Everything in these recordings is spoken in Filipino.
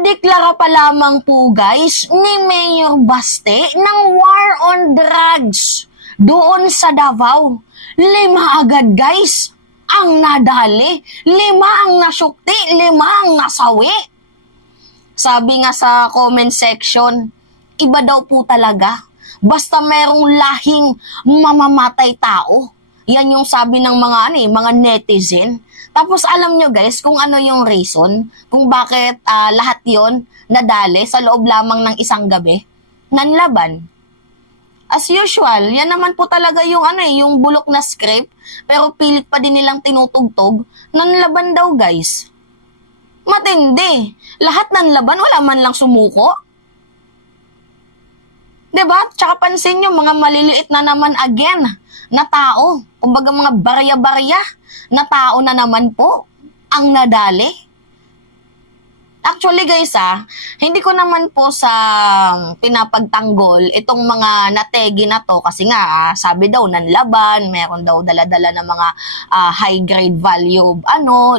Kakadeklara pa lamang po guys ni Mayor Baste ng war on drugs doon sa Davao. 5 agad guys ang nadali, 5 ang nasukti, 5 ang nasawi. Sabi nga sa comment section, iba daw po talaga. Basta merong lahing mamamatay tao. Yan yung sabi ng mga netizen. Tapos alam nyo guys kung ano yung reason, kung bakit lahat yon nadali sa loob lamang ng isang gabi. Nanlaban. As usual, yan naman po talaga yung yung bulok na script, pero pilit pa din nilang tinutugtog. Nanlaban daw guys. Matindi. Lahat nanlaban, wala man lang sumuko. Diba? Tsaka pansin nyo, mga maliliit na naman again na tao. Kumbaga mga barya-barya na tao na naman po ang nadali. Actually guys hindi ko naman po sa pinapagtanggol itong mga nategi na to kasi nga sabi daw nanlaban, meron daw dala-dala ng mga high grade value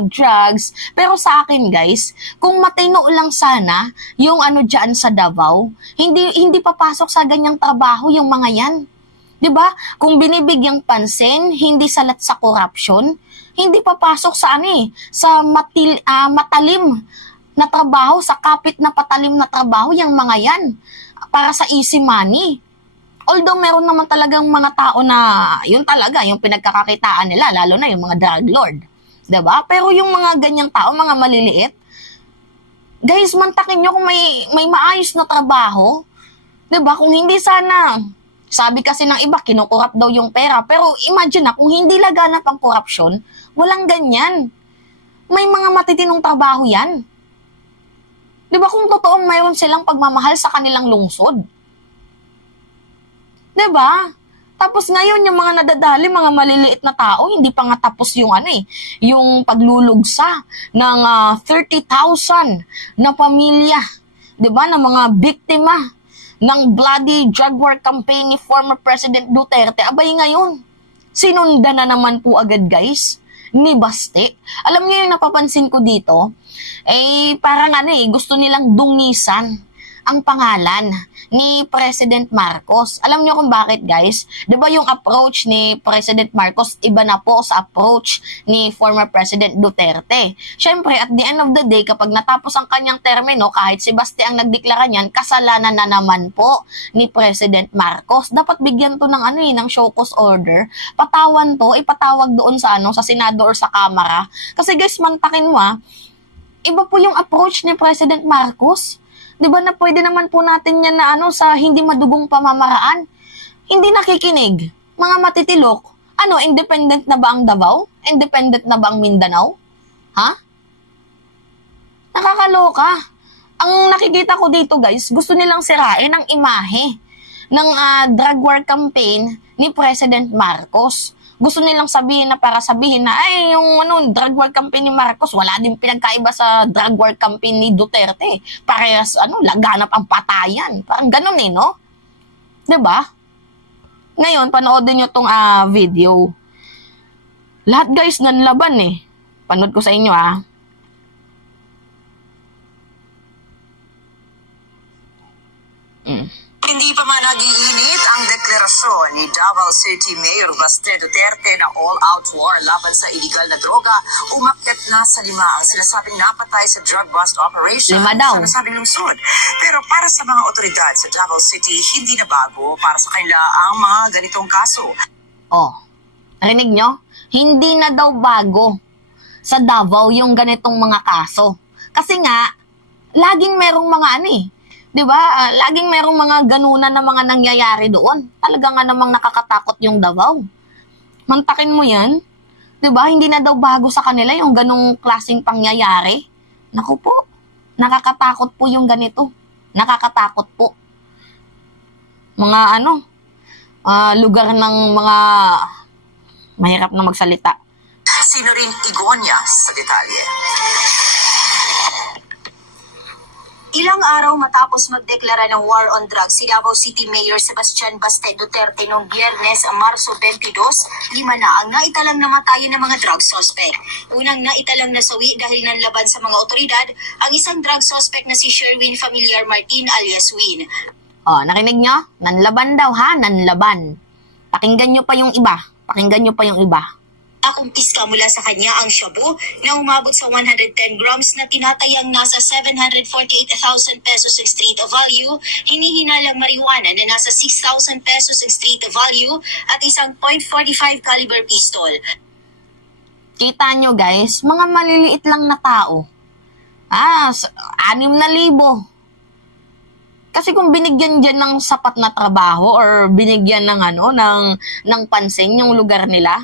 drugs. Pero sa akin guys, kung matino lang sana yung dyan sa Davao, hindi papasok sa ganyang trabaho yung mga yan. 'Di ba? Kung binibigyang pansin, hindi salat sa corruption, hindi papasok sa sa matalim na trabaho, sa kapit na patalim na trabaho yung mga yan para sa easy money. Although meron naman talagang mga tao na yun talaga yung pinagkakakitaan nila, lalo na yung mga drug lord. 'Di ba? Pero yung mga ganyang tao, mga maliliit, guys, mantakin nyo kung may maayos na trabaho. 'Di ba? Kung hindi sana, sabi kasi ng iba, kinukurap daw yung pera. Pero imagine kung hindi laganap ang korupsyon, walang ganyan. May mga matitinong trabaho yan. Di ba kung totoong mayroon silang pagmamahal sa kanilang lungsod? Di ba? Tapos ngayon, yung mga nadadali, mga maliliit na tao, hindi pa nga tapos yung yung paglulugsa ng 30,000 na pamilya. Di ba? Na mga biktima ng bloody drug war campaign ni former President Duterte. Abay ngayon, sinundan na naman po agad guys ni Baste. Alam niyo yung napapansin ko dito, parang gusto nilang dungisan ang pangalan ni President Marcos. Alam niyo kung bakit guys? 'Di ba yung approach ni President Marcos iba na po sa approach ni former President Duterte. Syempre at the end of the day, kapag natapos ang kanyang termino, kahit si Baste ang nagdeklara niyan, kasalanan na naman po ni President Marcos. Dapat bigyan to ng ng show cause order. Patawan to, ipatawag doon sa sa Senado or sa Kamara. Kasi guys, mantakin mo iba po yung approach ni President Marcos. Di ba na pwede naman po natin yan na sa hindi madugong pamamaraan? Hindi nakikinig. Mga matitilok. Independent na ba ang Davao? Independent na ba ang Mindanao? Ha? Nakakaloka. Ang nakikita ko dito guys, gusto nilang sirain ang imahe ng drug war campaign ni President Marcos. Gusto nilang sabihin na para sabihin na yung drug war campaign ni Marcos, wala din pinagkaiba sa drug war campaign ni Duterte. Parehas laganap ang patayan. Parang ganun no? 'Di ba? Ngayon, panoodin niyo tong video. Lahat guys nanlaban Panood ko sa inyo Hindi pa man nag-iinit ang deklarasyon ni Davao City Mayor Baste Duterte na all-out war laban sa illegal na droga, umakyat na sa 5 ang sinasabing napatay sa drug bust operation sa nasabing lungsod. Pero para sa mga otoridad sa Davao City, hindi na bago para sa kanila ang mga ganitong kaso. Rinig nyo? Hindi na daw bago sa Davao yung ganitong mga kaso. Kasi nga, laging merong mga diba? Laging merong mga ganunan na mga nangyayari doon. Talaga nga namang nakakatakot yung Davao. Mantakin mo yan. Diba? Hindi na daw bago sa kanila yung ganong klaseng pangyayari. Naku po. Nakakatakot po yung ganito. Nakakatakot po. Mga lugar ng mga mahirap na magsalita. Sino rin Igonya sa detalye? Ilang araw matapos magdeklara ng war on drugs si Davao City Mayor Sebastian Baste Duterte noong Biyernes, Marso 22, 5 na ang naitalang namatayan ng mga drug suspect. Unang naitalang nasawi dahil nanlaban sa mga otoridad ang isang drug suspect na si Sherwin Familiar Martin alias Win. Narinig nyo? Nanlaban daw ha, nanlaban. Pakinggan nyo pa yung iba. Nakumpiska mula sa kanya ang shabu na umabot sa 110 grams na tinatayang nasa 748,000 pesos ang street value, hinihinalang marijuana na nasa 6,000 pesos ang street value at isang .45 caliber pistol. Kita nyo guys, mga maliliit lang na tao. 6,000. Kasi kung binigyan dyan ng sapat na trabaho or binigyan ng ng pansin yung lugar nila,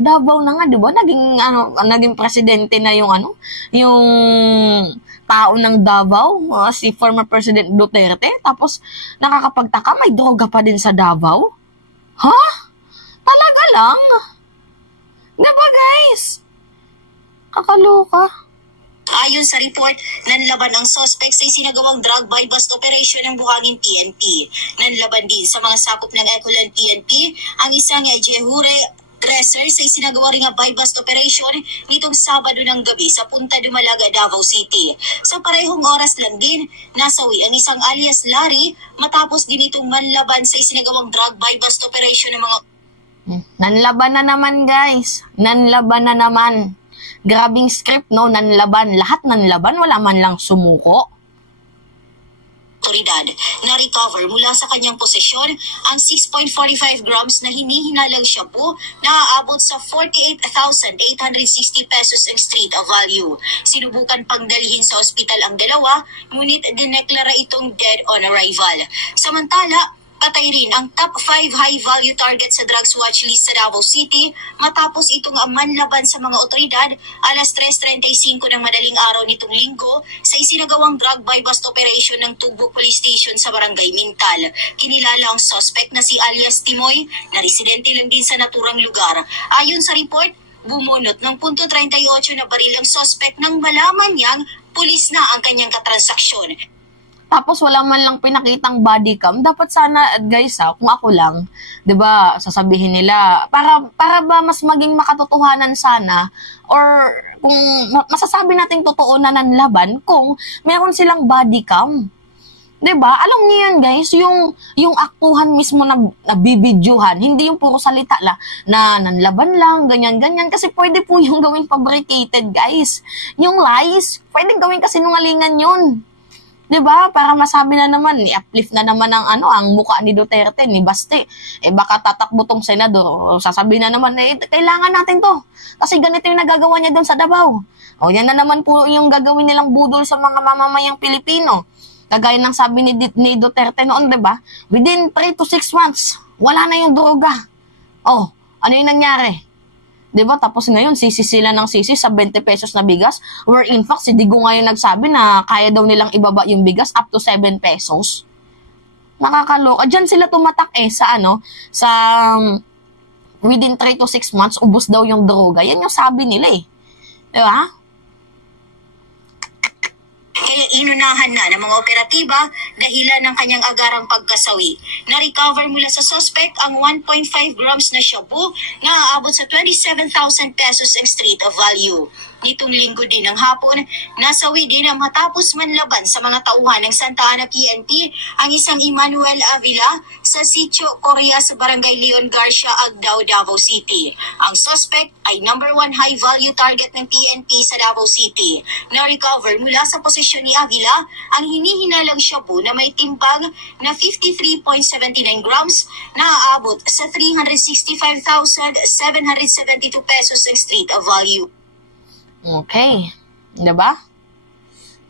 Davao na nga, 'di ba? Naging presidente na yung tao ng Davao, si former President Duterte, tapos nakakapagtaka may droga pa din sa Davao. Ha? Talaga lang? 'Di ba, guys? Kakaloka. Ayon sa report, nanlaban ang suspect sa isinagawang drug buy-bust operation ng Buhangin PNP. Nanlaban din sa mga sakop ng Ecoland PNP ang isang Jehure dresser sa isinagawa ring buy-bust operation nitong Sabado ng gabi sa Punta Dumalaga, Davao City. Sa parehong oras lang din, nasawi ang isang alias Larry matapos din itong manlaban sa isinagawang drug buy-bust operation ng mga... Nanlaban na naman, guys. Nanlaban na naman. Grabing script, no? Nanlaban. Lahat nanlaban, wala man lang sumuko. Otoridad na-recover mula sa kanyang posisyon ang 6.45 grams na hinihinalang shabu na aabot sa 48,860 pesos ang street value. Sinubukan pang dalhin sa ospital ang dalawa, ngunit dineklara itong dead on arrival. Samantala, patay rin ang top 5 high-value target sa drugs watchlist sa Davao City matapos itong manlaban sa mga otoridad alas 3:35 ng madaling araw nitong linggo sa isinagawang drug buy-bust operation ng Tugbok Police Station sa Barangay Mintal. Kinilala ang suspect na si alias Timoy na residente lang din sa naturang lugar. Ayon sa report, bumunot ng .38 na baril ang suspect nang malaman niyang pulis na ang kanyang katransaksyon. Tapos wala man lang pinakitang body cam. Dapat sana, guys, kung ako lang, 'di ba, sasabihin nila para ba mas maging makatotohanan sana or kung masasabi nating totoo na nanlaban kung meron silang body cam. 'Di ba? Alam niyo 'yan, guys, yung aktuhan mismo na nabibidyohan, hindi yung puro salita na nanlaban lang, ganyan kasi pwede po yung gawing fabricated, guys. Yung lies, pwedeng gawing kasinungalingan 'yun. 'Di ba? Para masabi na naman, i-uplift na naman ang mukha ni Duterte, ni Baste. Baka tatakbo tong senador, sasabihin na naman, kailangan natin 'to. Kasi ganito yung nagagawa niya doon sa Davao. Yan na naman po yung gagawin nilang budol sa mga mamamayang Pilipino. Kagaya ng sabi ni Duterte noon, 'di ba? Within 3 to 6 months, wala na yung droga. Ano yung nangyari? 'Di ba? Tapos ngayon, sisi sila ng sisi sa 20 pesos na bigas, where in fact, si Digo ngayon nagsabi na kaya daw nilang ibaba yung bigas up to 7 pesos. Nakakaloka. Diyan sila tumatak sa within 3 to 6 months, ubos daw yung droga. Yan yung sabi nila 'Di ba? Kaya inunahan na ng mga operatiba dahilan ng kanyang agarang pagkasawi. Na-recover mula sa suspect ang 1.5 grams na shabu na aabot sa 27,000 pesos ang street value. Nitong linggo din ng hapon, nasawi din ang matapos manlaban sa mga tauhan ng Santa Ana PNP ang isang Emmanuel Avila sa Sitio Korea sa Barangay Leon Garcia, Agdao, Davao City. Ang suspect ay number 1 high-value target ng PNP sa Davao City. Na-recover mula sa posisyon ni Avila ang hinihinalang shabu na may timbang na 53.79 grams na aabot sa 365,772 pesos ang street value. Okay. 'Di ba?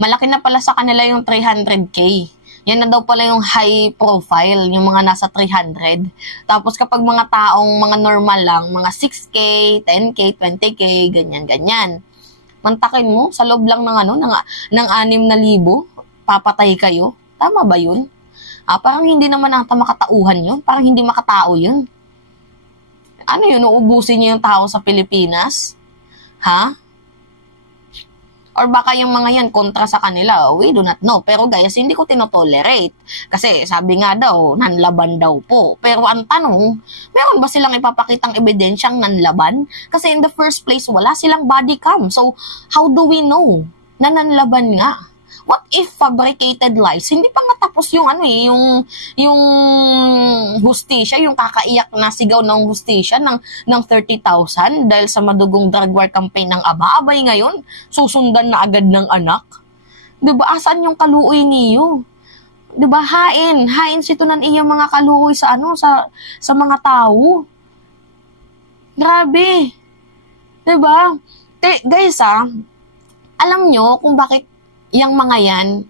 Malaki na pala sa kanila yung 300K. Yan na daw pala yung high profile, yung mga nasa 300. Tapos kapag mga taong mga normal lang, mga 6K, 10K, 20K, ganyan. Mantakin mo, sa loob lang ng 6,000, papatay kayo. Tama ba yun? Parang hindi naman ata makatauhan yun. Parang hindi makatao yun. Ano yun, uubusin niyo yung tao sa Pilipinas? Ha? Or baka yung mga yan kontra sa kanila, we do not know. Pero guys, hindi ko tinotolerate. Kasi sabi nga daw, nanlaban daw po. Pero ang tanong, meron ba silang ipapakitang ebidensyang nanlaban? Kasi in the first place, wala silang body cam. So, how do we know na nanlaban nga? What if fabricated lies? Hindi pa nga tapos yung yung hustisya, yung kakaiyak na sigaw ng hustisya ng 30,000 dahil sa madugong drug war campaign ng ama. Abay ngayon, susundan na agad ng anak. 'Di ba? Asan yung kaluoy niyo? 'Di ba? Hain situnan iyang mga kaluoy sa sa mga tao. Grabe. 'Di ba? Guys, alam nyo kung bakit yung mga yan,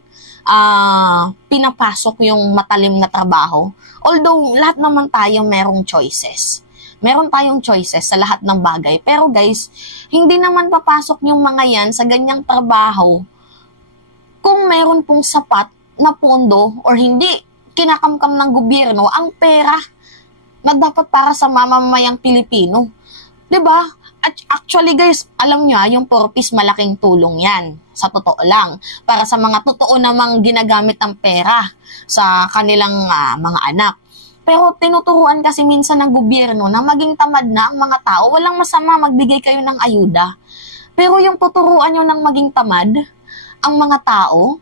pinapasok yung matalim na trabaho. Although, lahat naman tayo merong choices. Meron tayong choices sa lahat ng bagay. Pero guys, hindi naman papasok yung mga yan sa ganyang trabaho kung meron pong sapat na pondo or hindi kinakamkam ng gobyerno ang pera na dapat para sa mamamayang Pilipino. 'Di ba? Actually guys, alam nyo yung purpose malaking tulong yan. Sa totoo lang. Para sa mga totoo namang ginagamit ng pera sa kanilang mga anak. Pero tinuturuan kasi minsan ng gobyerno na maging tamad na ang mga tao. Walang masama magbigay kayo ng ayuda. Pero yung tuturuan nyo ng maging tamad ang mga tao,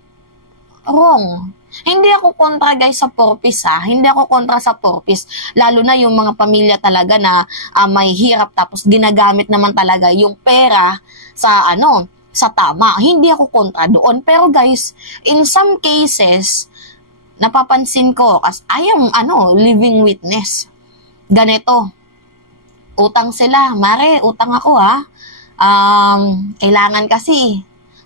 wrong. Hindi ako kontra guys sa purpose Hindi ako kontra sa purpose. Lalo na yung mga pamilya talaga na may hirap tapos ginagamit naman talaga yung pera sa sa tama. Hindi ako kontra doon. Pero guys, in some cases, napapansin ko as I am living witness. Ganito. Utang sila. Mare, utang ako kailangan kasi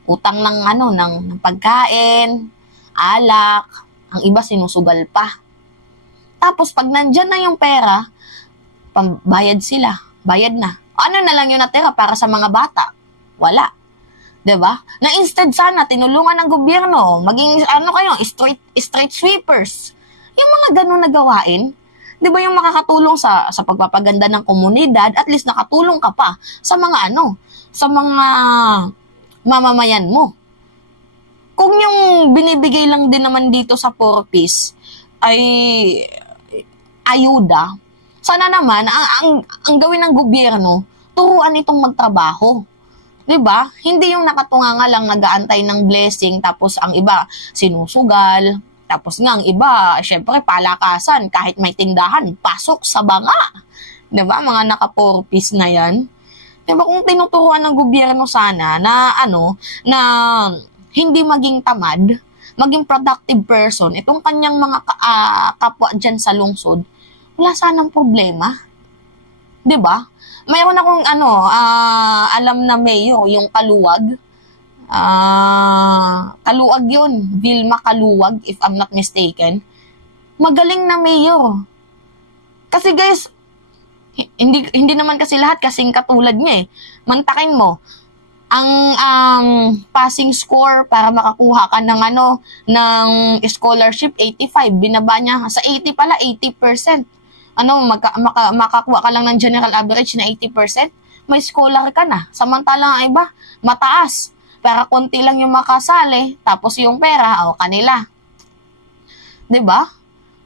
utang ng ng pagkain, alak, ang iba sinusugal pa. Tapos pag nandyan na yung pera, pambayad sila, bayad na. Ano na lang yung natira para sa mga bata? Wala. 'Di ba? Na instead sana tinulungan ng gobyerno, maging kayo, street sweepers. Yung mga ganun na gawain, 'di ba yung makakatulong sa pagpapaganda ng komunidad, at least nakatulong ka pa sa mga sa mga mamamayan mo. Kung yung binibigay lang din naman dito sa purpose ay ayuda, sana naman ang gawin ng gobyerno, turuan itong magtrabaho. 'Di ba? Hindi yung nakatunganga lang nag-aantay ng blessing tapos ang iba sinusugal, tapos nga ang iba syempre palakasan kahit may tindahan, pasok sa banga. 'Di ba? Mga naka-purpose na 'yan. 'Di ba kung tinuturuan ng gobyerno sana na na hindi maging tamad, maging productive person, itong kanyang mga kapwa dyan sa lungsod, wala sanang problema. 'Di ba? Mayroon akong alam na mayor, yung Kaluwag. Kaluwag yun. Vilma Kaluwag, if I'm not mistaken. Magaling na mayor. Kasi guys, hindi naman kasi lahat kasing katulad niya eh. Mantakin mo, ang passing score para makakuha ka ng ng scholarship 85, binaba niya sa 80 pala, 80%. Makakuha ka lang ng general average na 80%, may scholar ka na. Samantalang ang iba, mataas. Para konti lang yung makasali, tapos yung pera, kanila. 'Di ba?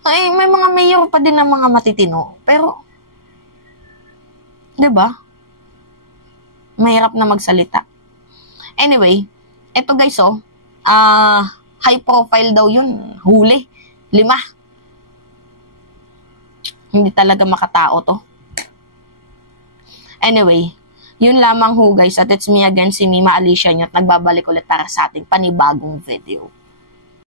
Ay, may mga mayor pa din ng mga matitino. Pero, 'di ba? Mahirap na magsalita. Anyway, eto guys, high profile daw yun. Huli. 5. Hindi talaga makatao to. Anyway, yun lamang ho guys. At it's me again, si Mima Alicia nyo, at nagbabalik ulit para sa ating panibagong video.